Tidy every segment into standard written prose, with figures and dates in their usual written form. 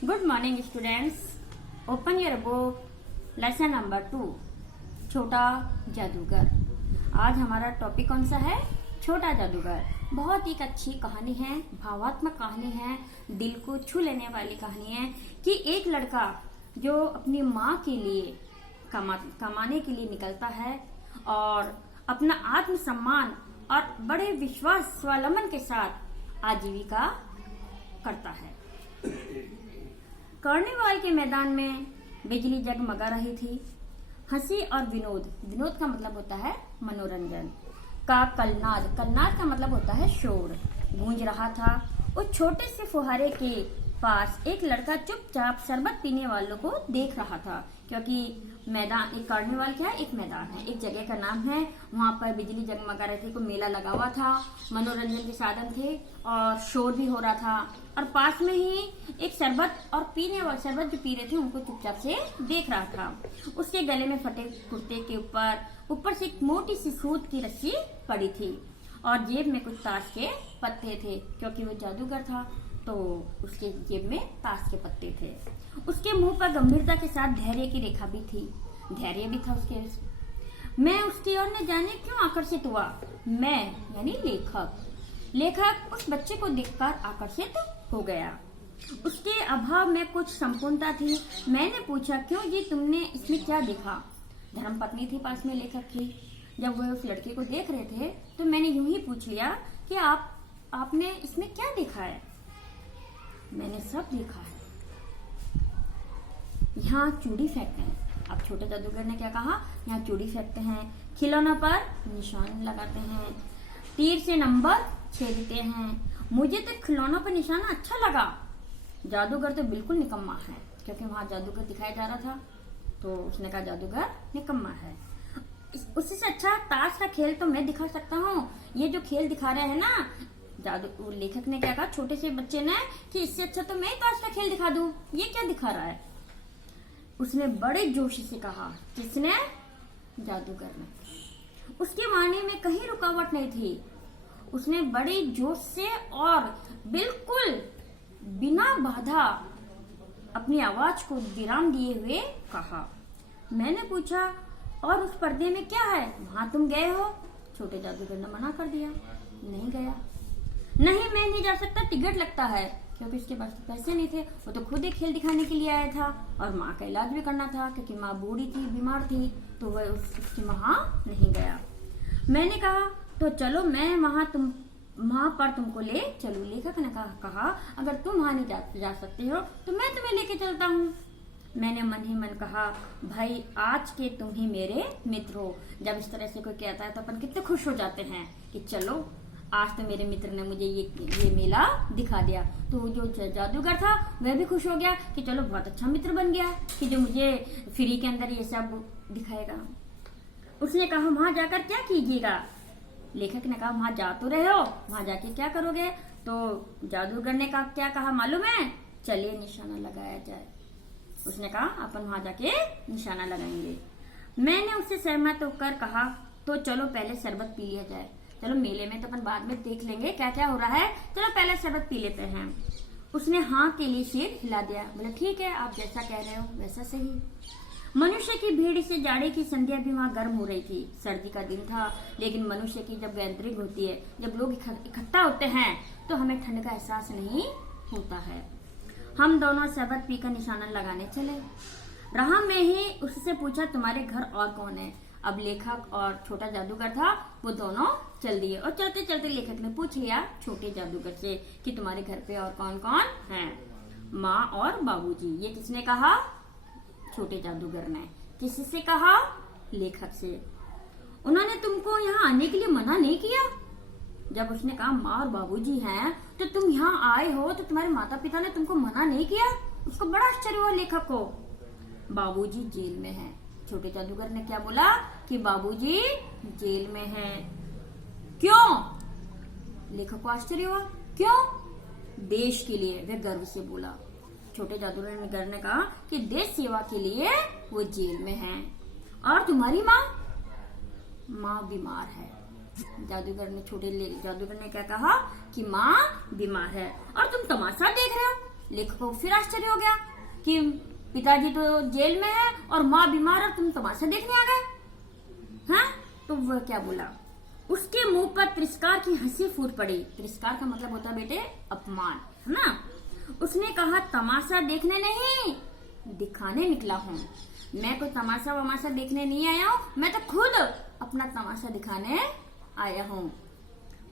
Good morning students. Open your book, lesson number 2, छोटा जादूगर। आज हमारा टॉपिक कौन सा है? छोटा जादूगर। बहुत ही अच्छी कहानी है, भावात्मक कहानी है, दिल को छू लेने वाली कहानी है कि एक लड़का जो अपनी माँ के लिए कमाने के लिए निकलता है और अपना आत्मसम्मान और बड़े विश्वास स्वावलंबन के साथ आजीविका करता है। कार्निवाल के मैदान में बिजली जगमगा रही थी। हंसी और विनोद का मतलब होता है मनोरंजन का कलनाद का मतलब होता है शोर गूंज रहा था। उस छोटे से फुहारे के पास एक लड़का चुपचाप शरबत पीने वालों को देख रहा था, क्योंकि मैदान, एक कार्निवाल क्या है? एक मैदान है, एक जगह का नाम है। वहां पर बिजली जगमगा रही थी, कोई मेला लगा हुआ था, मनोरंजन के साधन थे और शोर भी हो रहा था। और पास में ही एक शरबत जो पी रहे थे उनको चुपचाप से देख रहा था। उसके गले में फटे कुर्ते के ऊपर से एक मोटी सी सूत की रस्सी पड़ी थी और जेब में कुछ ताश के पत्ते थे, क्योंकि वो जादूगर था तो उसके जेब में ताश के पत्ते थे। उसके मुंह पर गंभीरता के साथ धैर्य की रेखा भी थी, धैर्य भी था उसके। मैं उसकी ओर न जाने क्यों आकर्षित हुआ। मैं यानी लेखक उस बच्चे को देखकर आकर्षित हो गया। उसके अभाव में कुछ संपूर्णता थी। मैंने पूछा, क्यों जी, तुमने इसमें क्या देखा? धर्मपत्नी थी पास में लेखक की। जब वह उस लड़के को देख रहे थे तो मैंने यूं ही पूछ लिया कि आपने इसमें क्या देखा है? मैंने सब देखा है। यहाँ चूड़ी फेंकते हैं। अब छोटे जादूगर ने क्या कहा? यहाँ चूड़ी फेंकते हैं, खिलौनों पर निशान लगाते हैं, तीर से नंबर छेदते हैं। मुझे तो खिलौनों पर निशाना अच्छा लगा। जादूगर तो बिल्कुल निकम्मा है, क्योंकि वहां जादूगर दिखाया जा रहा था तो उसने कहा जादूगर निकम्मा है। उससे अच्छा ताश का खेल तो मैं दिखा सकता हूँ। ये जो खेल दिखा रहे हैं ना, लेखक ने क्या कहा छोटे से बच्चे ने, कि इससे अच्छा तो मैं ताश का खेल दिखा दूं। ये क्या दिखा रहा है? उसने बड़े जोश से कहा। किसने? जादूगर ने। उसके वाणी में कहीं रुकावट नहीं थी। उसने बड़े जोश से और बिल्कुल बिना बाधा अपनी आवाज को विराम दिए हुए कहा। मैंने पूछा, और उस पर्दे में क्या है? वहां तुम गए हो? छोटे जादूगर ने मना कर दिया, नहीं गया। नहीं, मैं नहीं जा सकता, टिकट लगता है। क्योंकि उसके पास तो पैसे नहीं थे, वो तो खुद एक खेल दिखाने के लिए आया था और माँ का इलाज भी करना था, क्योंकि माँ बूढ़ी थी, बीमार थी, तो वह उसकी वहां नहीं गया। मैंने कहा, तो चलो, मैं वहां पर तुमको ले चलूं। लेखक ने कहा, अगर तुम वहां नहीं जा सकते हो तो मैं तुम्हें लेके चलता हूँ। मैंने मन ही मन कहा, भाई आज के तुम ही मेरे मित्र हो। जब इस तरह से कोई कहता है तो अपन कितने खुश हो जाते हैं कि चलो, आज तो मेरे मित्र ने मुझे ये मेला दिखा दिया। तो जो जादूगर था वह भी खुश हो गया कि चलो, बहुत अच्छा मित्र बन गया कि जो मुझे फ्री के अंदर ये सब दिखाएगा। उसने कहा, वहां जाकर क्या कीजिएगा? लेखक ने कहा, वहां जा तो रहे हो, वहां जाके क्या करोगे? तो जादूगर ने कहा, क्या कहा मालूम है? चलिए निशाना लगाया जाए। उसने कहा, अपन वहां जाके निशाना लगाएंगे। मैंने उससे सहमत होकर कहा, तो चलो पहले शरबत पी लिया जाए। चलो, मेले में तो अपन बाद में देख लेंगे क्या क्या हो रहा है, चलो पहले शरबत पी लेते हैं। उसने हाँ के लिए सिर हिला दिया। बोला, ठीक है, आप जैसा कह रहे हो वैसा सही। मनुष्य की भीड़ से जाड़े की संध्या भी वहां गर्म हो रही थी। सर्दी का दिन था, लेकिन मनुष्य की जब गैदरिंग होती है, जब लोग इकट्ठा होते हैं, तो हमें ठंड का एहसास नहीं होता है। हम दोनों शरबत पीकर निशाना लगाने चले। राह में ही उससे पूछा, तुम्हारे घर और कौन है? अब लेखक और छोटा जादूगर था, वो दोनों चल दिए और चलते चलते लेखक ने पूछ लिया छोटे जादूगर से कि तुम्हारे घर पे और कौन कौन है? माँ और बाबूजी। ये किसने कहा? छोटे जादूगर ने। किससे कहा? लेखक से। उन्होंने तुमको यहाँ आने के लिए मना नहीं किया? जब उसने कहा माँ और बाबूजी हैं, तो तुम यहाँ आए हो, तो तुम्हारे माता पिता ने तुमको मना नहीं किया? उसको बड़ा आश्चर्य हुआ लेखक को। बाबूजी जेल में हैं। छोटे जादूगर ने क्या बोला? कि बाबूजी जेल में हैं। क्यों? लेखक को आश्चर्य हुआ। क्यों? देश के लिए, वह गर्व से बोला। छोटे जादूगर ने कहा कि देश सेवा के लिए वो जेल में हैं। और तुम्हारी माँ बीमार है। जादूगर ने क्या कहा? कि माँ बीमार है और तुम तमाशा देख रहे हो। लेखक को फिर आश्चर्य हो गया कि पिताजी तो जेल में है और माँ बीमार और तुम तमाशा देखने आ गए। हाँ, तो वह क्या बोला, उसके मुंह पर तिरस्कार की हंसी फूट पड़ी। तिरस्कार का मतलब होता है बेटे अपमान, है ना। उसने कहा, तमाशा देखने नहीं, दिखाने निकला हूँ। मैं कोई तमाशा वमाशा देखने नहीं आया हूँ, मैं तो खुद अपना तमाशा दिखाने आया हूँ।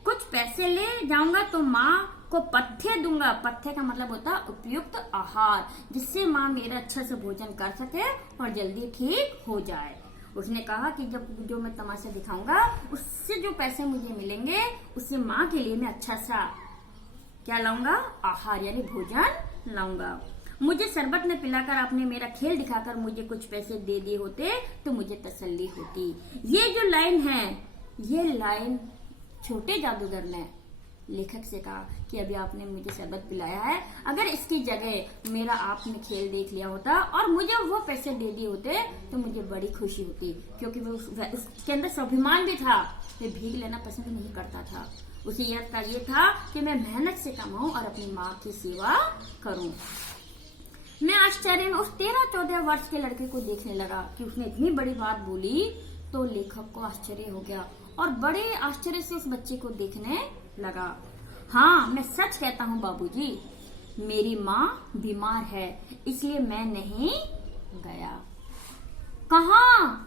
कुछ पैसे ले जाऊंगा तो माँ को पथ्य दूंगा। पथ्य का मतलब होता है उपयुक्त आहार, जिससे माँ मेरा अच्छा से भोजन कर सके और जल्दी ठीक हो जाए। उसने कहा कि जब जो मैं तमाशा दिखाऊंगा उससे जो पैसे मुझे मिलेंगे उससे माँ के लिए मैं अच्छा सा क्या लाऊंगा, आहार यानी भोजन लाऊंगा। मुझे शरबत में पिलाकर आपने मेरा खेल दिखाकर मुझे कुछ पैसे दे दिए होते तो मुझे तसल्ली होती। ये जो लाइन है, ये लाइन छोटे जादूगर ने लेखक से कहा कि अभी आपने मुझे शरबत पिलाया है, अगर इसकी जगह मेरा आपने खेल देख लिया होता और मुझे वो पैसे दे दिए होते तो मुझे बड़ी खुशी होती, क्योंकि वो उसके अंदर स्वाभिमान भी था। वो भीख लेना पसंद नहीं करता था। उसे ये था कि मैं मेहनत से कमाऊं और अपनी माँ की सेवा करूं। मैं आश्चर्य में उस 13-14 वर्ष के लड़के को देखने लगा कि उसने इतनी बड़ी बात बोली, तो लेखक को आश्चर्य हो गया और बड़े आश्चर्य से उस बच्चे को देखने लगा। हाँ, मैं सच कहता हूँ बाबूजी, मेरी माँ बीमार है, इसलिए मैं नहीं गया। कहाँ?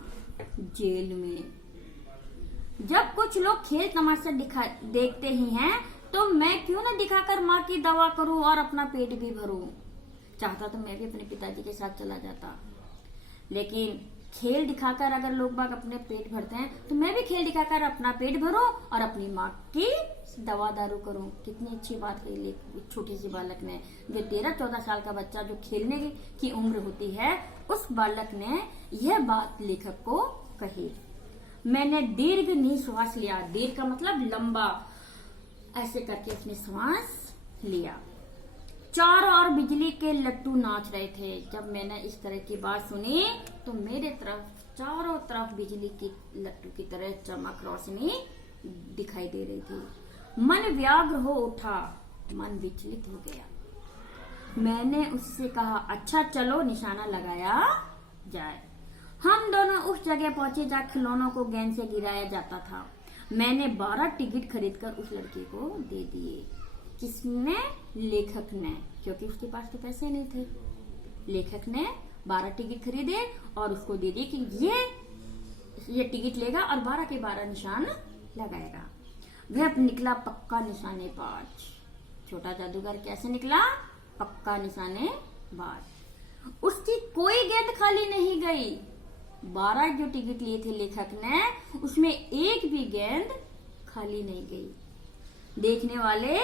जेल में। जब कुछ लोग खेल तमाशा देखते ही हैं, तो मैं क्यों न दिखाकर माँ की दवा करूं और अपना पेट भी भरूं। चाहता तो मैं भी अपने पिताजी के साथ चला जाता, लेकिन खेल दिखाकर अगर लोग बाग अपने पेट भरते हैं तो मैं भी खेल दिखाकर अपना पेट भरूं और अपनी माँ की दवा दारू करूं। कितनी अच्छी बात कही छोटी सी बालक ने। जो 13-14 साल का बच्चा जो खेलने की उम्र होती है, उस बालक ने यह बात लेखक को कही। मैंने दीर्घ निश्वास लिया। दीर्घ का मतलब लंबा, ऐसे करके उसने श्वास लिया। चारों ओर बिजली के लट्टू नाच रहे थे। जब मैंने इस तरह की बात सुनी तो मेरे तरफ चारों तरफ बिजली की लट्टू की तरह चमक रोशनी दिखाई दे रही थी। मन व्याग्र हो उठा, मन विचलित हो गया। मैंने उससे कहा, अच्छा चलो निशाना लगाया जाए। हम दोनों उस जगह पहुंचे जहाँ खिलौनों को गेंद से गिराया जाता था। मैंने 12 टिकट खरीदकर उस लड़के को दे दिए। किसने? लेखक ने, क्योंकि उसके पास तो पैसे नहीं थे। लेखक ने 12 टिकट खरीदे और उसको दे दिए कि ये टिकट लेगा और 12 के 12 निशान लगाएगा। वह निकला पक्का निशानेबाज। छोटा जादूगर कैसे निकला? पक्का निशानेबाज। उसकी कोई गेंद खाली नहीं गई। 12 जो टिकट लिए थे लेखक ने, उसमें एक भी गेंद खाली नहीं गई। देखने वाले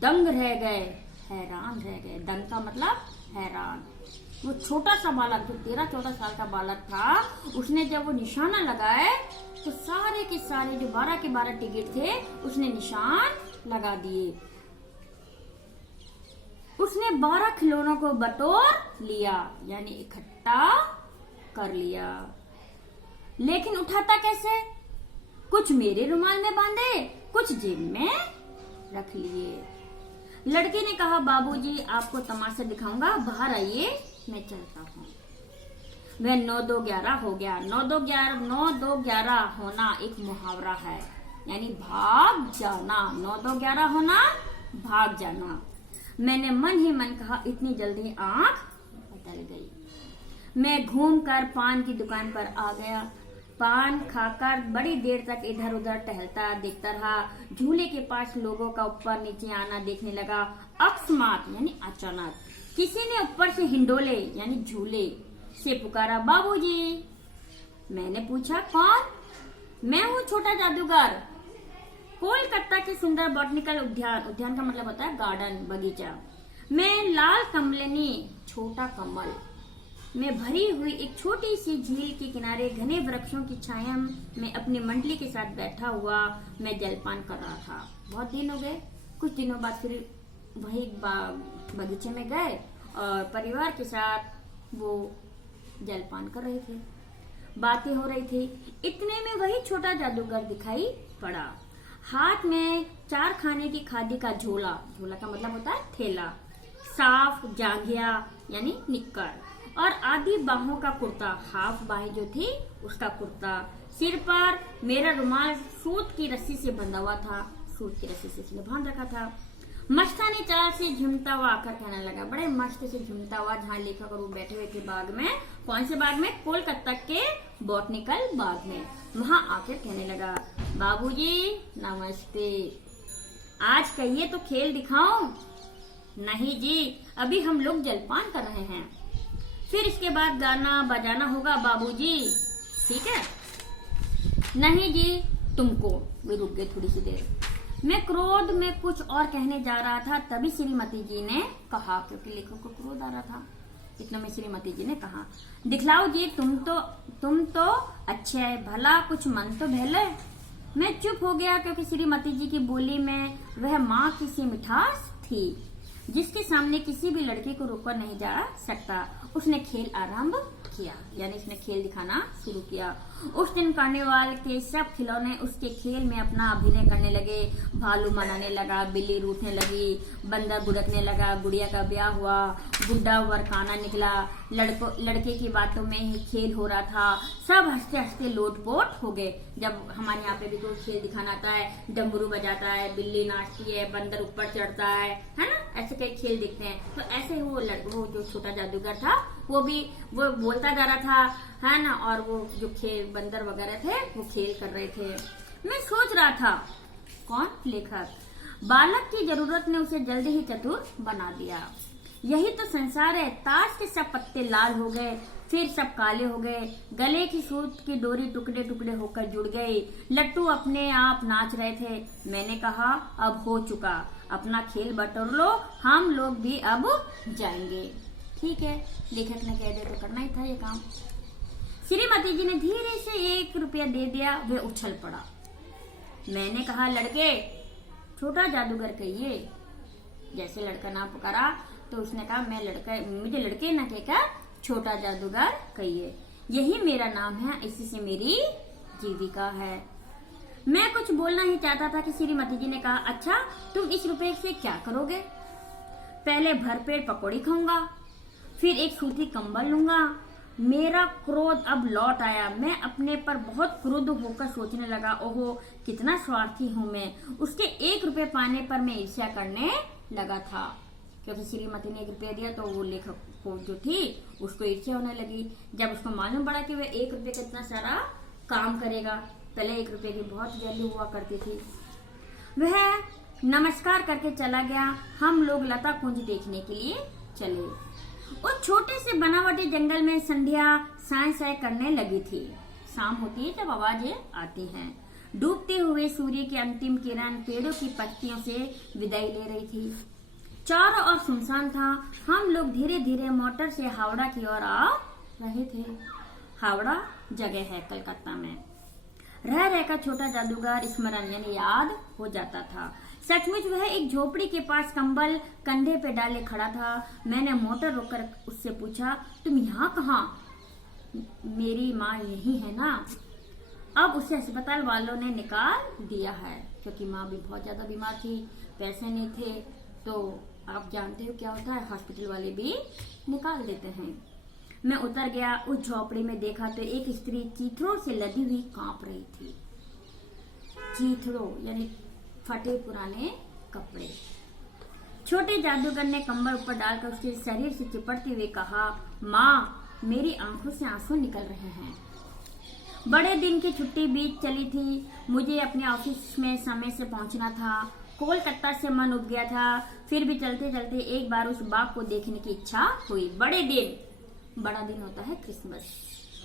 दंग रह गए, हैरान रह गए। दंग का मतलब हैरान। वो छोटा सा बालक जो 13-14 साल का बालक था, उसने जब वो निशाना लगाए तो सारे के सारे जो 12 के 12 टिकट थे उसने निशान लगा दिए। उसने 12 खिलौनों को बटोर लिया, यानी इकट्ठा कर लिया। लेकिन उठाता कैसे? कुछ मेरे रुमाल में बांधे, कुछ जेब में रख लिए। लड़के ने कहा, बाबूजी आपको तमाशा दिखाऊंगा, बाहर आइए, मैं चलता हूँ। वह 9-2-11 हो गया। 9-2-11 होना एक मुहावरा है, यानी भाग जाना। 9-2-11 होना, भाग जाना। मैंने मन ही मन कहा, इतनी जल्दी आंख बदल गई। मैं घूमकर पान की दुकान पर आ गया। पान खाकर बड़ी देर तक इधर उधर टहलता देखता रहा। झूले के पास लोगों का ऊपर नीचे आना देखने लगा। अकस्मात यानी अचानक किसी ने ऊपर से हिंडोले यानी झूले से पुकारा, बाबूजी। मैंने पूछा, कौन? मैं हूँ छोटा जादूगर। कोलकाता के सुंदर बॉटनिकल उद्यान, उद्यान का मतलब होता है गार्डन, बगीचा, मैं लाल कमलिनी, छोटा कमल में भरी हुई एक छोटी सी झील के किनारे घने वृक्षों की छाया में अपनी मंडली के साथ बैठा हुआ मैं जलपान कर रहा था। बहुत दिन हो गए। कुछ दिनों बाद फिर वही बगीचे में गए और परिवार के साथ वो जलपान कर रहे थे, बातें हो रही थी। इतने में वही छोटा जादूगर दिखाई पड़ा। हाथ में 4 खाने की खादी का झोला, झोला का मतलब होता है थैला, साफ जांघिया यानी निक्कर, और आधी बाहों का कुर्ता, हाफ बाहें जो थी उसका कुर्ता। सिर पर मेरा रुमाल सूत की रस्सी से बंधा हुआ था, सूत की रस्सी से इसने बांध रखा था। मस्तानी चाल से झूमता हुआ आकर कहने लगा, बड़े मस्त से झूमता हुआ, जहाँ लेखक और वो बैठे हुए थे बाग में। कौन से बाग में? कोलकाता के बॉटनिकल बाग में। वहां आकर कहने लगा, बाबूजी नमस्ते, आज कहिए तो खेल दिखाऊं? नहीं जी, अभी हम लोग जलपान कर रहे हैं, फिर इसके बाद गाना बजाना होगा बाबूजी, ठीक है? नहीं जी, तुमको। वे रुक गए थोड़ी सी देर। मैं क्रोध में कुछ और कहने जा रहा था, तभी श्रीमती जी ने कहा, क्योंकि लेखक को क्रोध आ रहा था, इतना में श्रीमती जी ने कहा, दिखलाओ जी, तुम तो अच्छे है, भला कुछ मन तो बहले। मैं चुप हो गया, क्योंकि श्रीमती जी की बोली में वह माँ की सी मिठास थी जिसके सामने किसी भी लड़के को रोका नहीं जा सकता। उसने खेल आरंभ किया, यानी इसने खेल दिखाना शुरू किया। उस दिन कार्निवाल के सब खिलौने उसके खेल में अपना अभिनय करने लगे। भालू मनाने लगा, बिल्ली रूठने लगी, बंदर गुड़कने लगा, गुड़िया का ब्याह हुआ, बुड्ढा वरकाना निकला, लड़के की बातों में ही खेल हो रहा था। सब हंसते हंसते लोटपोट हो गए। जब हमारे यहाँ पे भी कोई खेल दिखाना आता है, डमरू बजाता है, बिल्ली नाचती है, बंदर ऊपर चढ़ता है ना, ऐसे कई खेल दिखते हैं। तो ऐसे ही वो जो छोटा जादूगर था वो बोलता जा रहा था, है ना, और वो जो खेल बंदर वगैरह थे वो खेल कर रहे थे। मैं सोच रहा था, कौन? लेखक। बालक की जरूरत ने उसे जल्दी ही चतुर बना दिया। यही तो संसार है। ताश के सब पत्ते लाल हो गए, फिर सब काले हो गए, गले की सूत की डोरी टुकड़े टुकड़े होकर जुड़ गई। लट्टू अपने आप नाच रहे थे। मैंने कहा, अब हो चुका, अपना खेल बटोर लो, हम लोग भी अब जाएंगे। ठीक है, लेखक ने कह दिया तो करना ही था ये काम। श्रीमती जी ने धीरे से 1 रुपया दे दिया। वे उछल पड़ा। मैंने कहा, लड़के, छोटा जादूगर कहिए। जैसे लड़का नाम पुकारा तो उसने कहा, मुझे लड़के न कहकर छोटा जादूगर कहिए, यही मेरा नाम है, इसी से मेरी जीविका है। मैं कुछ बोलना ही चाहता था कि श्रीमती जी ने कहा, अच्छा, तुम इस रुपए से क्या करोगे? पहले भरपेट पकौड़ी खाऊंगा, फिर एक सूती कंबल लूंगा। मेरा क्रोध अब लौट आया। मैं अपने पर बहुत क्रुद्ध होकर सोचने लगा, ओहो, कितना स्वार्थी हूँ मैं। उसके 1 रुपए पाने पर मैं ईर्ष्या करने लगा था, क्योंकि श्रीमती ने 1 रुपया दिया तो वो लेखक को जो थी उसको ईर्ष्या होने लगी। जब उसको मालूम पड़ा कि वह 1 रुपये का इतना सारा काम करेगा, पहले 1 रुपये की बहुत वैल्यू हुआ करती थी। वह नमस्कार करके चला गया। हम लोग लता कुंज देखने के लिए चले। उस छोटे से बनावटी जंगल में संध्या साय साय करने लगी थी। शाम होती है जब आवाजें आती हैं। डूबते हुए सूर्य की अंतिम किरण पेड़ों की पत्तियों से विदाई ले रही थी। चारों ओर सुनसान था। हम लोग धीरे धीरे मोटर से हावड़ा की ओर आ रहे थे। हावड़ा जगह है कलकत्ता में। रह रहकर छोटा जादूगर स्मरण यानी याद हो जाता था। सचमुच वह एक झोपड़ी के पास कंबल कंधे पे डाले खड़ा था। मैंने मोटर रोककर उससे पूछा, तुम यहाँ कहाँ? मेरी माँ यही है ना। अब उसे अस्पताल वालों ने निकाल दिया है, क्योंकि माँ भी बहुत ज्यादा बीमार थी, पैसे नहीं थे, तो आप जानते हो क्या होता है, हॉस्पिटल वाले भी निकाल देते हैं। मैं उतर गया। उस झोपड़ी में देखा तो एक स्त्री चीथड़ों से लदी हुई कांप रही थी। चीथड़ों यानी फटे पुराने कपड़े। छोटे जादूगर ने कंबल ऊपर डालकर उसके शरीर से चिपटते हुए कहा, माँ, मेरी आंखों से आंसू निकल रहे हैं। बड़े दिन की छुट्टी बीत चली थी। मुझे अपने ऑफिस में समय से पहुंचना था। कोलकाता से मन उब गया था। फिर भी चलते चलते एक बार उस बाग को देखने की इच्छा हुई। बड़ा दिन होता है क्रिसमस,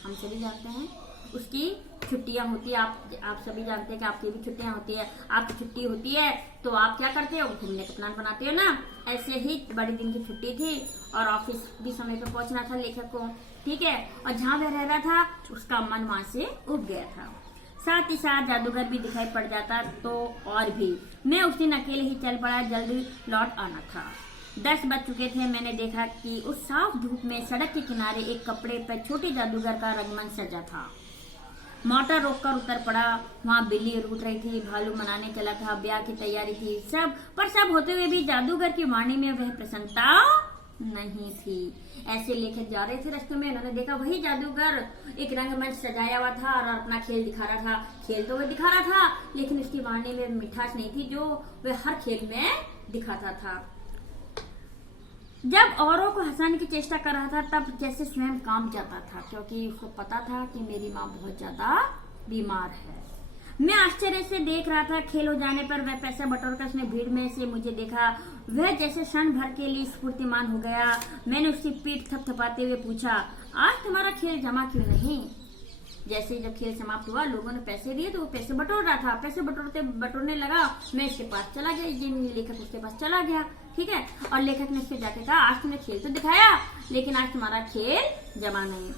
हम सभी जानते हैं। उसकी छुट्टियां होती है। आप सभी जानते हैं कि आपकी भी छुट्टियां होती है। आपकी छुट्टी होती है तो आप क्या करते हो? घूमने का प्लान बनाते हो ना। ऐसे ही बड़े दिन की छुट्टी थी और ऑफिस भी समय पर पहुंचना था लेखक को, ठीक है। और जहाँ वह रह रहा था उसका मन वहां से उब गया था। साथ ही साथ जादूगर भी दिखाई पड़ जाता तो और भी। मैं उस दिन अकेले ही चल पड़ा, जल्दी लौट आना था। 10 बज चुके थे। मैंने देखा कि उस साफ धूप में सड़क के किनारे एक कपड़े पर छोटे जादूगर का रंगमंच सजा था। मोटर रोककर उतर पड़ा। वहां बिल्ली रूठ रही थी, भालू मनाने चला था, ब्याह की तैयारी थी, सब होते हुए भी जादूगर की वाणी में वह प्रसन्नता नहीं थी। ऐसे लेखक जा रहे थे रास्ते में, उन्होंने देखा वही जादूगर एक रंगमंच सजाया हुआ था और अपना खेल दिखा रहा था। खेल तो वह दिखा रहा था, लेकिन उसकी वाणी में मिठास नहीं थी जो वह हर खेल में दिखाता था। जब औरों को हंसाने की चेष्टा कर रहा था, तब जैसे स्वयं कांप जाता था, क्योंकि उसको पता था कि मेरी माँ बहुत ज्यादा बीमार है। मैं आश्चर्य से देख रहा था। खेल हो जाने पर वह पैसा बटोरकर उसने भीड़ में से मुझे देखा। वह जैसे क्षण भर के लिए स्फूर्तिमान हो गया। मैंने उसकी पीठ थपथपाते हुए पूछा, आज तुम्हारा खेल जमा क्यों नहीं? जैसे जब खेल समाप्त हुआ, लोगों ने पैसे दिए तो वो पैसे बटोर रहा था। पैसे बटोरने लगा, मैं इसके पास चला गया, लेखक उसके पास चला गया, ठीक है। और लेखक ने उससे जाके कहा, आज तुमने खेल तो दिखाया, लेकिन आज तुम्हारा खेल जमा नहीं।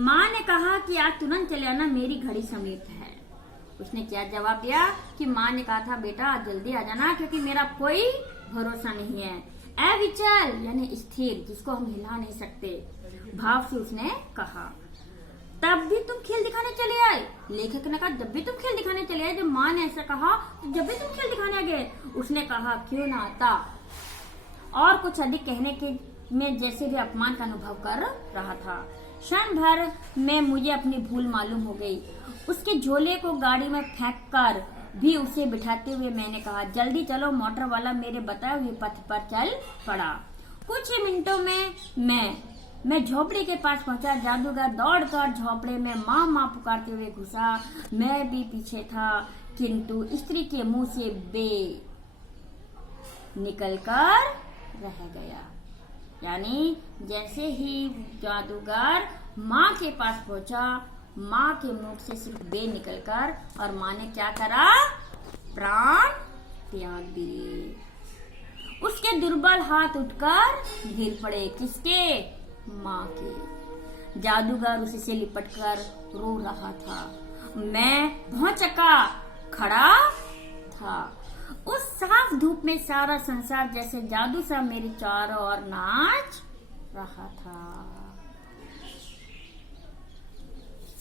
माँ ने कहा कि आज तुरंत चले आना, मेरी घड़ी समीप है। उसने क्या जवाब दिया कि माँ ने कहा था, बेटा आज जल्दी आ जाना, क्योंकि मेरा कोई भरोसा नहीं है। अविचल यानी स्थिर, जिसको हम हिला नहीं सकते, भाव से उसने कहा। तब भी तुम खेल दिखाने चले आए? लेखक ने कहा, जब भी तुम खेल दिखाने चले आए। जब माँ ने ऐसा कहा तो जब भी तुम खेल दिखाने गए? उसने कहा, क्यों ना आता। और कुछ अधिक कहने के में जैसे भी अपमान का अनुभव कर रहा था। क्षण भर में मुझे अपनी भूल मालूम हो गई। उसके झोले को गाड़ी में फेंककर भी उसे बिठाते हुए मैंने कहा, जल्दी चलो। मोटर वाला मेरे बताए हुए पथ पर चल पड़ा। कुछ ही मिनटों में मैं झोपड़ी के पास पहुंचा। जादूगर दौड़कर झोपड़े में माँ माँ पुकारते हुए घुसा। मैं भी पीछे था, किंतु स्त्री के मुंह से बे निकलकर रह गया। यानी जैसे ही जादूगर माँ के पास पहुंचा, माँ के मुख से सिर्फ बे निकलकर, और माँ ने क्या करा? प्राण त्याग दिए। उसके दुर्बल हाथ उठकर गिर पड़े। किसके? माँ के। जादूगर उसी से लिपटकर रो रहा था। मैं भौचक्का खड़ा था। उस साफ धूप में सारा संसार जैसे जादू सा मेरे चारों ओर नाच रहा था।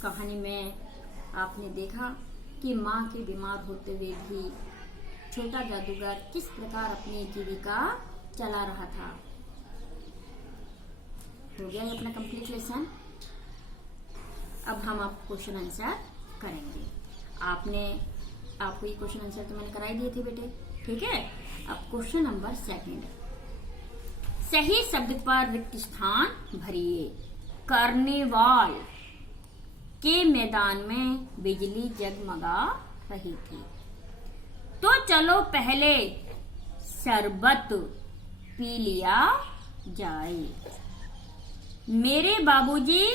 कहानी में आपने देखा कि माँ के बीमार होते हुए भी छोटा जादूगर किस प्रकार अपनी जीविका चला रहा था। हो गया ये अपना कंप्लीट लेसन। अब हम आप क्वेश्चन आंसर करेंगे। आपको ये क्वेश्चन आंसर तो मैंने कराई दिए थे बेटे, ठीक है। अब क्वेश्चन नंबर 2, सही शब्द पर रिक्त स्थान भरिए। कार्निवाल के मैदान में बिजली जगमगा रही थी। तो चलो पहले शरबत पी लिया जाए। मेरे बाबूजी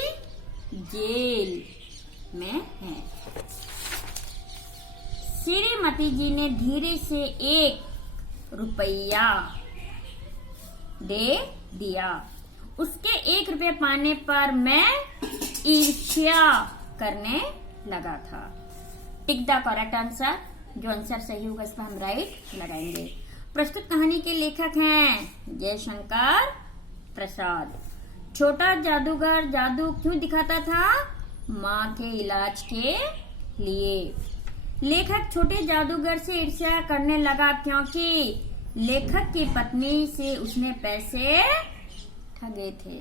जेल में हैं। श्रीमती जी ने धीरे से 1 रुपया दे दिया। उसके 1 रुपया पाने पर मैं ईर्ष्या करने लगा था। टिक द करेक्ट आंसर। जो आंसर सही होगा इस पर हम राइट लगाएंगे। प्रस्तुत कहानी के लेखक हैं जयशंकर प्रसाद। छोटा जादूगर जादू क्यों दिखाता था? माँ के इलाज के लिए। लेखक छोटे जादूगर से ईर्ष्या करने लगा क्योंकि लेखक की पत्नी से उसने पैसे ठगे थे।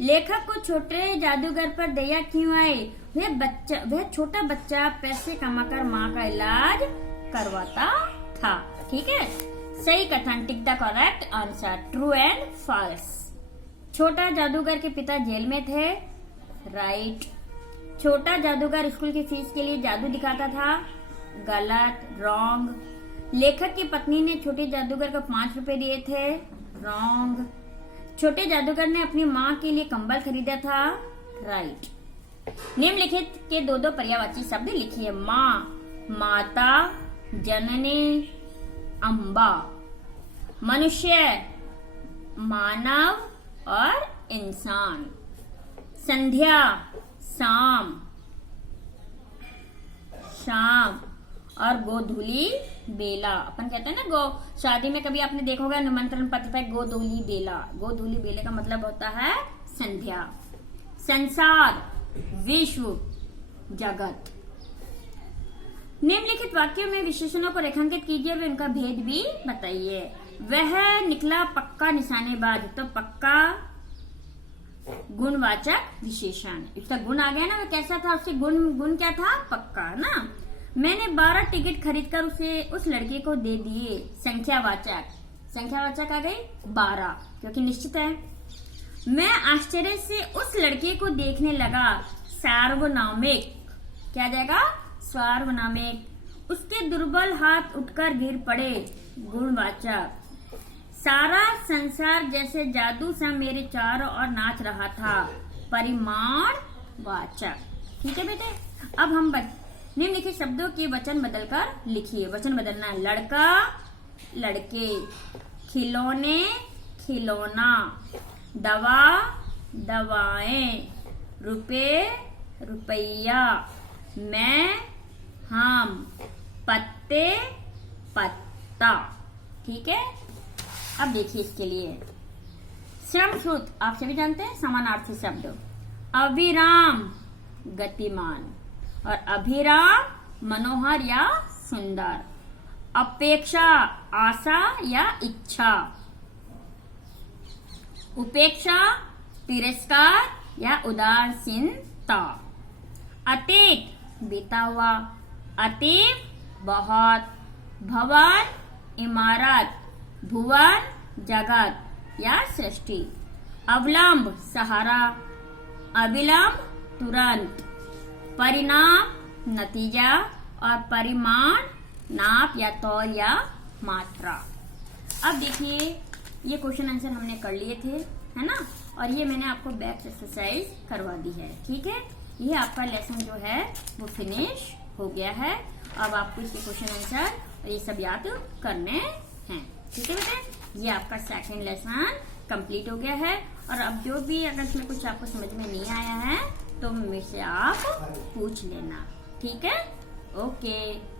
लेखक को छोटे जादूगर पर दया क्यों आई? वह छोटा बच्चा पैसे कमाकर माँ का इलाज करवाता था। ठीक है, सही कथन। Tick the correct answer. True and false. Chhota Jadugar के पिता जेल में थे। राइट। छोटा जादूगर स्कूल की फीस के लिए जादू दिखाता था। गलत, रॉन्ग। लेखक की पत्नी ने छोटे जादूगर को 5 रुपए दिए थे। रॉन्ग। छोटे जादूगर ने अपनी माँ के लिए कंबल खरीदा था। राइट। निम्नलिखित के 2 पर्यायवाची शब्द लिखिए। माँ, माता, जननी, अम्बा। मनुष्य, मानव और इंसान। संध्या, शाम, शाम। और गोधूली बेला। अपन कहते हैं ना, गो शादी में कभी आपने देखा होगा निमंत्रण पत्र पे गोधूली बेला। गोधूली बेले का मतलब होता है संध्या। संसार, विश्व। जगत। निम्नलिखित वाक्यों में विशेषणों को रेखांकित कीजिए व उनका भेद भी बताइए। वह निकला पक्का निशानेबाज, तो पक्का गुणवाचक विशेषण, इसका गुण आ गया ना, वह कैसा था, उससे गुण क्या था, पक्का ना। मैंने 12 टिकट खरीदकर उसे उस लड़के को दे दिए, संख्यावाचक आ गई 12 क्योंकि निश्चित है। मैं आश्चर्य से उस लड़के को देखने लगा, सार्वनामिक, क्या आ जाएगा, सार्वनामिक। उसके दुर्बल हाथ उठकर गिर पड़े, गुणवाचक। सारा संसार जैसे जादू सा मेरे चारों ओर नाच रहा था, परिमाणवाचक। ठीक है बेटे, अब हम निम्नलिखित शब्दों के वचन बदलकर लिखिए। वचन बदलना है, लड़का लड़के, खिलौने खिलौना, दवा दवाएं, रुपए रुपया, मैं हम, पत्ते पत्ता। ठीक है, अब देखिए इसके लिए श्रम सूत्र आप सभी जानते हैं, समानार्थी शब्द। अविराम गतिमान और अभिराम मनोहर या सुंदर। अपेक्षा आशा या इच्छा। उपेक्षा तिरस्कार या उदासीनता। अतीत बीता हुआ, अतीत बहुत। भवन इमारत, भुवन जगत या सृष्टि। अवलंब सहारा, अविलंब तुरंत। परिणाम नतीजा और परिमाण नाप या तौल या मात्रा। अब देखिए ये क्वेश्चन आंसर हमने कर लिए थे, है ना, और ये मैंने आपको बैक एक्सरसाइज करवा दी है। ठीक है, ये आपका लेसन जो है वो फिनिश हो गया है। अब आपको इसके क्वेश्चन आंसर और ये सब याद करने हैं। ठीक है बेटे, ये आपका सेकंड लेसन कंप्लीट हो गया है। और अब जो भी अगर इसमें कुछ आपको समझ में नहीं आया है तो मुझसे आप पूछ लेना। ठीक है, ओके।